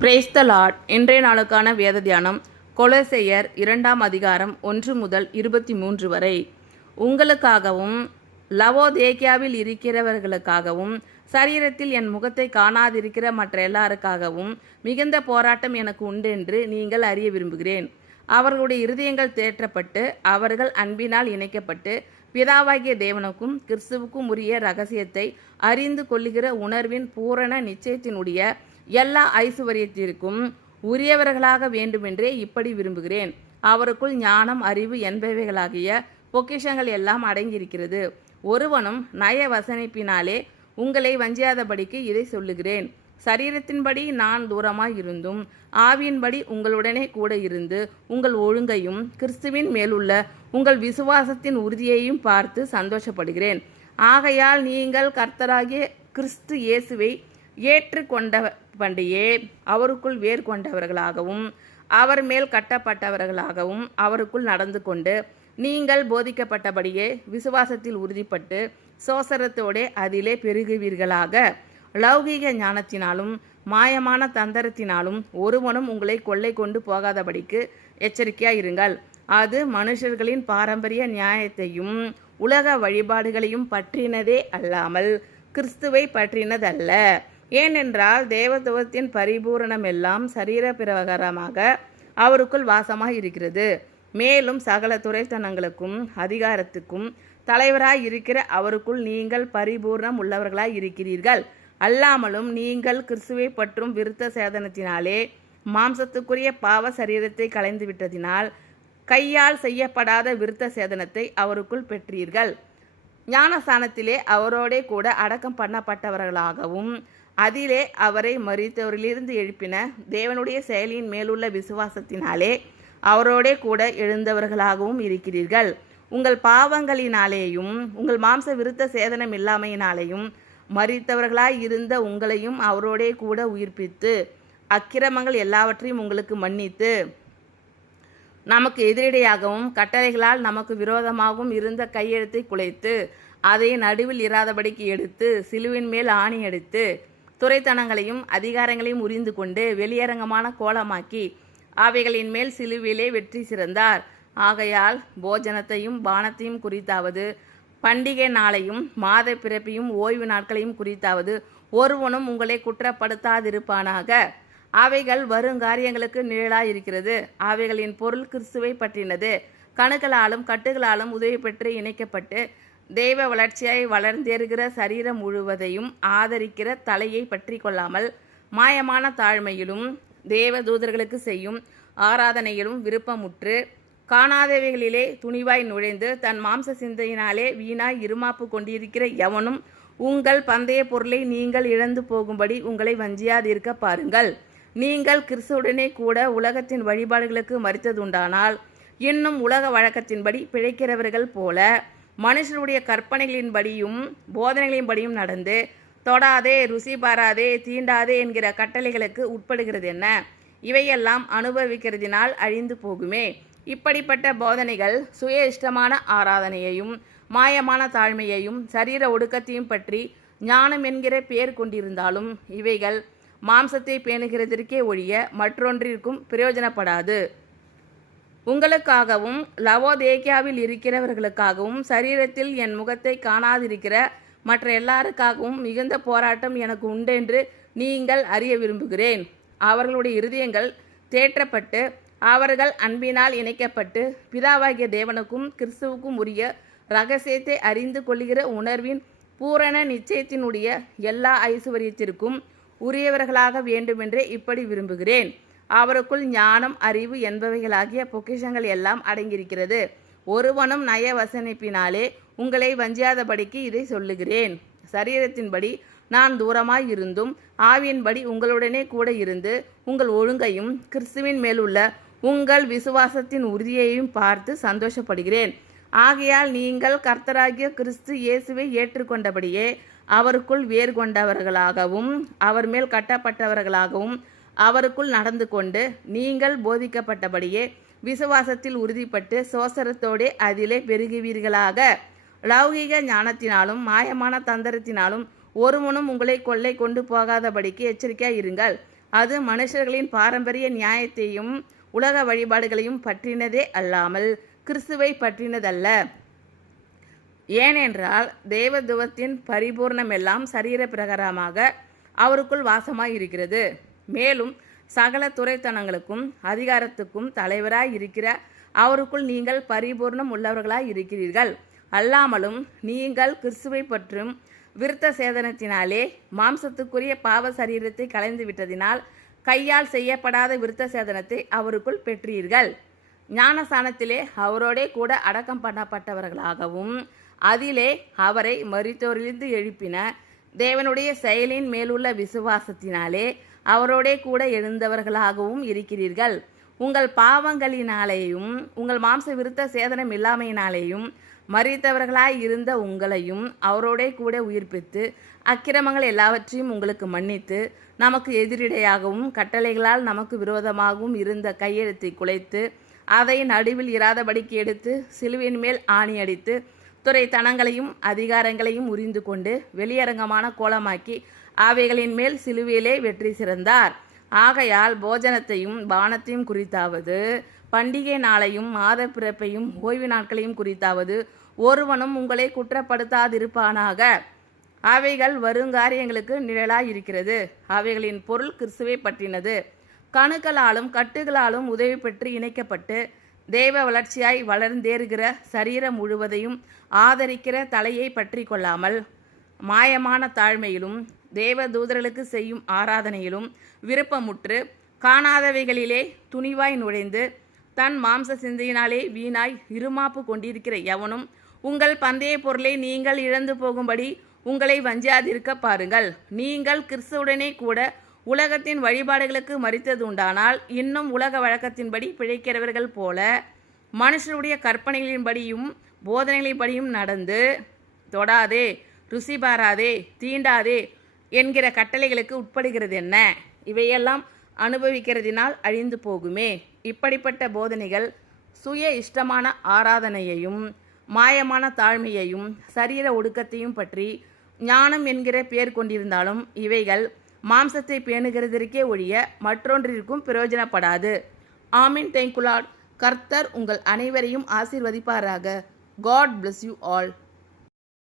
Brace த Lord. இன்றைய நாளுக்கான வேத தியானம் கொலோசையர் 2ஆம் அதிகாரம் 1 முதல் 23 வரை. உங்களுக்காகவும் லவோதேக்கியாவில் இருக்கிறவர்களுக்காகவும் சரீரத்தில் என் முகத்தை காணாதிருக்கிற மற்ற எல்லாருக்காகவும் மிகுந்த போராட்டம் எனக்கு உண்டென்று நீங்கள் அறிய விரும்புகிறேன். அவர்களுடைய இருதயங்கள் தேற்றப்பட்டு அவர்கள் அன்பினால் இணைக்கப்பட்டு பிதாவாகிய தேவனுக்கும் கிறிஸ்துவுக்கும் உரிய ரகசியத்தை அறிந்து கொள்ளுகிற உணர்வின் பூரண நிச்சயத்தினுடைய எல்லா ஐசுவரியத்திற்கும் உரியவர்களாக வேண்டுமென்றே இப்படி விரும்புகிறேன். அவருக்குள் ஞானம், அறிவு என்பவைகளாகிய பொக்கிஷங்கள் எல்லாம் அடங்கியிருக்கிறது. ஒருவனும் நய வசனிப்பினாலே உங்களை வஞ்சியாதபடிக்கு இதை சொல்லுகிறேன். சரீரத்தின்படி நான் தூரமாய் இருந்தும் ஆவியின்படி உங்களுடனே கூட இருந்து உங்கள் ஒழுங்கையும் கிறிஸ்துவின் மேலுள்ள உங்கள் விசுவாசத்தின் உறுதியையும் பார்த்து சந்தோஷப்படுகிறேன். ஆகையால் நீங்கள் கர்த்தராகிய கிறிஸ்து இயேசுவை ஏற்றுக்கொண்டபடியே அவருக்குள் வேர் கொண்டவர்களாகவும் அவர் மேல் கட்டப்பட்டவர்களாகவும் அவருக்குள் நடந்து கொண்டு நீங்கள் போதிக்கப்பட்டபடியே விசுவாசத்தில் உறுதிப்பட்டு சோசரத்தோடே அதிலே பெருகுவீர்களாக. லௌகீக ஞானத்தினாலும் மாயமான தந்திரத்தினாலும் ஒருவனும் உங்களை கொள்ளை கொண்டு போகாதபடிக்கு எச்சரிக்கையாயிருங்கள். அது மனுஷர்களின் பாரம்பரிய நியாயத்தையும் உலக வழிபாடுகளையும் பற்றினதே அல்லாமல் கிறிஸ்துவை பற்றினதல்ல. ஏனென்றால் தேவத்துவத்தின் பரிபூரணமெல்லாம் சரீர பிரகாரமாக அவருக்குள் வாசமாய் இருக்கிறது. மேலும் சகல துரைத்தனங்களுக்கும் அதிகாரத்துக்கும் தலைவராய் இருக்கிற அவருக்குள் நீங்கள் பரிபூர்ணம் உள்ளவர்களாய் இருக்கிறீர்கள். அல்லாமலும் நீங்கள் கிறிஸ்துவை பற்றும் விருத்த சேதனத்தினாலே மாம்சத்துக்குரிய பாவ சரீரத்தை களைந்து விட்டதினால் கையால் செய்யப்படாத விருத்த சேதனத்தை அவருக்குள் பெற்றீர்கள். ஞானஸ்தானத்திலே அவரோடே கூட அடக்கம் பண்ணப்பட்டவர்களாகவும் அதிலே அவரை மரித்தவரிலிருந்து எழுப்பின தேவனுடைய செயலின் மேலுள்ள விசுவாசத்தினாலே அவரோடே கூட எழுந்தவர்களாகவும் இருக்கிறீர்கள். உங்கள் பாவங்களினாலேயும் உங்கள் மாம்ச விருத்த சேதனம் இல்லாமையினாலேயும் மரித்தவர்களாய் இருந்த உங்களையும் அவரோடே கூட உயிர்ப்பித்து அக்கிரமங்கள் எல்லாவற்றையும் உங்களுக்கு மன்னித்து நமக்கு எதிரடையாகவும் கட்டளைகளால் நமக்கு விரோதமாகவும் இருந்த கையெழுத்தை குலைத்து அதை நடுவில் இராதபடிக்கு எடுத்து சிலுவின் மேல் ஆணி எடுத்து துரைத்தனங்களையும் அதிகாரங்களையும் உரிந்து கொண்டு வெளியரங்கமான கோலமாக்கி அவைகளின் மேல் சிலுவிலே வெற்றி சிறந்தார். ஆகையால் போஜனத்தையும் பானத்தையும் குறித்தாவது பண்டிகை நாளையும் மாத பிறப்பையும் ஓய்வு நாட்களையும் குறித்தாவது ஒருவனும் உங்களை குற்றப்படுத்தாதிருப்பானாக. அவைகள் வருங்காரியங்களுக்கு நிழலாயிருக்கிறது. அவைகளின் பொருள் கிறிஸ்துவை பற்றினது. கணுக்களாலும் கட்டுகளாலும் உதவி பெற்று இணைக்கப்பட்டு தெய்வ வளர்ச்சியாய் வளர்ந்தேறுகிற சரீரம் முழுவதையும் ஆதரிக்கிற தலையை பற்றி கொள்ளாமல் மாயமான தாழ்மையிலும் தேவ தூதர்களுக்கு செய்யும் ஆராதனையிலும் விருப்பமுற்று காணாதவைகளிலே துணிவாய் நுழைந்து தன் மாம்ச சிந்தையினாலே வீணாய் இருமாப்பு கொண்டிருக்கிற எவனும் உங்கள் பந்தய பொருளை நீங்கள் இழந்து போகும்படி உங்களை வஞ்சியாதிருக்க பாருங்கள். நீங்கள் கிறிஸ்துவுடனே கூட உலகத்தின் வழிபாடுகளுக்கு மரித்ததுண்டானால் இன்னும் உலக வழக்கத்தின்படி பிழைக்கிறவர்கள் போல மனுஷருடைய கற்பனைகளின்படியும் போதனைகளின்படியும் நடந்து தொடாதே, ருசி பாராதே, தீண்டாதே என்கிற கட்டளைகளுக்கு உட்படுகிறது என்ன? இவையெல்லாம் அனுபவிக்கிறதினால் அழிந்து போகுமே. இப்படிப்பட்ட போதனைகள் சுய இஷ்டமான ஆராதனையையும் மாயமான தாழ்மையையும் சரீர ஒடுக்கத்தையும் பற்றி ஞானம் என்கிற பெயர் கொண்டிருந்தாலும் இவைகள் மாம்சத்தை பேணுகிறதற்கே ஒழிய மற்றொன்றிற்கும் பிரயோஜனப்படாது. உங்களுக்காகவும் லவோதேக்கியாவில் இருக்கிறவர்களுக்காகவும் சரீரத்தில் என் முகத்தை காணாதிருக்கிற மற்ற எல்லாருக்காகவும் மிகுந்த போராட்டம் எனக்கு உண்டென்று நீங்கள் அறிய விரும்புகிறேன். அவர்களுடைய இருதயங்கள் தேற்றப்பட்டு அவர்கள் அன்பினால் இணைக்கப்பட்டு பிதாவாகிய தேவனுக்கும் கிறிஸ்துவுக்கும் உரிய ரகசியத்தை அறிந்து கொள்ளுகிற உணர்வின் பூரண நிச்சயத்தினுடைய எல்லா ஐசுவரியத்திற்கும் உரியவர்களாக வேண்டுமென்றே இப்படி விரும்புகிறேன். அவருக்குள் ஞானம், அறிவு என்பவைகளாகிய பொக்கிஷங்கள் எல்லாம் அடங்கியிருக்கிறது. ஒருவனும் நய வசனிப்பினாலே உங்களை வஞ்சியாதபடிக்கு இதை சொல்லுகிறேன். சரீரத்தின்படி நான் தூரமாய் இருந்தும் ஆவியின்படி உங்களுடனே கூட இருந்து உங்கள் ஒழுங்கையும் கிறிஸ்துவின் மேலுள்ள உங்கள் விசுவாசத்தின் உறுதியையும் பார்த்து சந்தோஷப்படுகிறேன். ஆகையால் நீங்கள் கர்த்தராகிய கிறிஸ்து இயேசுவை ஏற்றுக்கொண்டபடியே அவருக்குள் வேர் கொண்டவர்களாகவும் அவர் மேல் கட்டப்பட்டவர்களாகவும் அவருக்குள் நடந்து கொண்டு நீங்கள் போதிக்கப்பட்டபடியே விசுவாசத்தில் உறுதிப்பட்டு சோசரத்தோடே அதிலே பெருகுவீர்களாக. லௌகீக ஞானத்தினாலும் மாயமான தந்திரத்தினாலும் ஒருவனும் உங்களை கொள்ளை கொண்டு போகாதபடிக்கு எச்சரிக்கையாயிருங்கள். அது மனுஷர்களின் பாரம்பரிய நியாயத்தையும் உலக வழிபாடுகளையும் பற்றினதே அல்லாமல் கிறிஸ்துவை பற்றினதல்ல. ஏனென்றால் தேவத்துவத்தின் பரிபூர்ணமெல்லாம் சரீர பிரகாரமாக அவருக்குள் வாசமாய் இருக்கிறது. மேலும் சகல துரைத்தனங்களுக்கும் அதிகாரத்துக்கும் தலைவராய் இருக்கிற அவருக்குள் நீங்கள் பரிபூர்ணம் உள்ளவர்களாய் இருக்கிறீர்கள். அல்லாமலும் நீங்கள் கிறிஸ்துவை பற்றும் விருத்த சேதனத்தினாலே மாம்சத்துக்குரிய பாவ சரீரத்தை களைந்து விட்டதினால் கையால் செய்யப்படாத விருத்த சேதனத்தை அவருக்குள் பெற்றீர்கள். ஞானஸ்தானத்திலே அவரோடே கூட அடக்கம் பண்ணப்பட்டவர்களாகவும் அதிலே அவரை மரித்தோரிலிருந்து எழுப்பின தேவனுடைய செயலின் மேலுள்ள விசுவாசத்தினாலே அவரோடே கூட எழுந்தவர்களாகவும் இருக்கிறீர்கள். உங்கள் பாவங்களினாலேயும் உங்கள் மாம்ச விருத்த சேதனம் இல்லாமையினாலேயும் மரித்தவர்களாய் இருந்த உங்களையும் அவரோடே கூட உயிர்ப்பித்து அக்கிரமங்கள் எல்லாவற்றையும் உங்களுக்கு மன்னித்து நமக்கு எதிரிடையாகவும் கட்டளைகளால் நமக்கு விரோதமாகவும் இருந்த கையெழுத்தை குலைத்து அதை நடுவில் இராதபடிக்கு எடுத்து சிலுவையின் மேல் ஆணி அடித்து துரைத்தனங்களையும் அதிகாரங்களையும் உரிந்து கொண்டு வெளியரங்கமான கோலமாக்கி அவைகளின் மேல் சிலுவையிலே வெற்றி சிறந்தார். ஆகையால் போஜனத்தையும் பானத்தையும் குறித்தாவது பண்டிகை நாளையும் மாத பிறப்பையும் ஓய்வு நாட்களையும் குறித்தாவது ஒருவனும் உங்களை குற்றப்படுத்தாதிருப்பானாக. அவைகள் வருங்காரியங்களுக்கு நிழலாயிருக்கிறது. அவைகளின் பொருள் கிறிஸ்துவை பற்றினது. கணுக்களாலும் கட்டுகளாலும் உதவி பெற்று இணைக்கப்பட்டு தேவ வளர்ச்சியாய் வளர்ந்தேறுகிற சரீரம் முழுவதையும் ஆதரிக்கிற தலையை பற்றி கொள்ளாமல் மாயமான தாழ்மையிலும் தேவ தூதர்களுக்கு செய்யும் ஆராதனையிலும் விருப்பமுற்று காணாதவைகளிலே துணிவாய் நுழைந்து தன் மாம்ச சிந்தையினாலே வீணாய் இருமாப்பு கொண்டிருக்கிற எவனும் உங்கள் பந்தய பொருளை நீங்கள் இழந்து போகும்படி உங்களை வஞ்சியாதிருக்க பாருங்கள். நீங்கள் கிறிஸ்துவுடனே கூட உலகத்தின் வழிபாடுகளுக்கு மரித்தது உண்டானால் இன்னும் உலக வழக்கத்தின்படி பிழைக்கிறவர்கள் போல மனுஷருடைய கற்பனைகளின்படியும் போதனைகளின்படியும் நடந்து தொடாதே, ருசி பாராதே, தீண்டாதே என்கிற கட்டளைகளுக்கு உட்படுகிறது என்ன? இவையெல்லாம் அனுபவிக்கிறதினால் அழிந்து போகுமே. இப்படிப்பட்ட போதனைகள் சுய இஷ்டமான ஆராதனையையும் மாயமான தாழ்மையையும் சரீர ஒடுக்கத்தையும் பற்றி ஞானம் என்கிற பெயர் கொண்டிருந்தாலும் இவைகள் மாம்சத்தை பேணுகிறதற்கே ஒழிய மற்றொன்றிற்கும் பிரயோஜனப்படாது. ஆமீன். Thank you Lord. கர்த்தர் உங்கள் அனைவரையும் ஆசீர்வதிப்பாராக. God bless you all.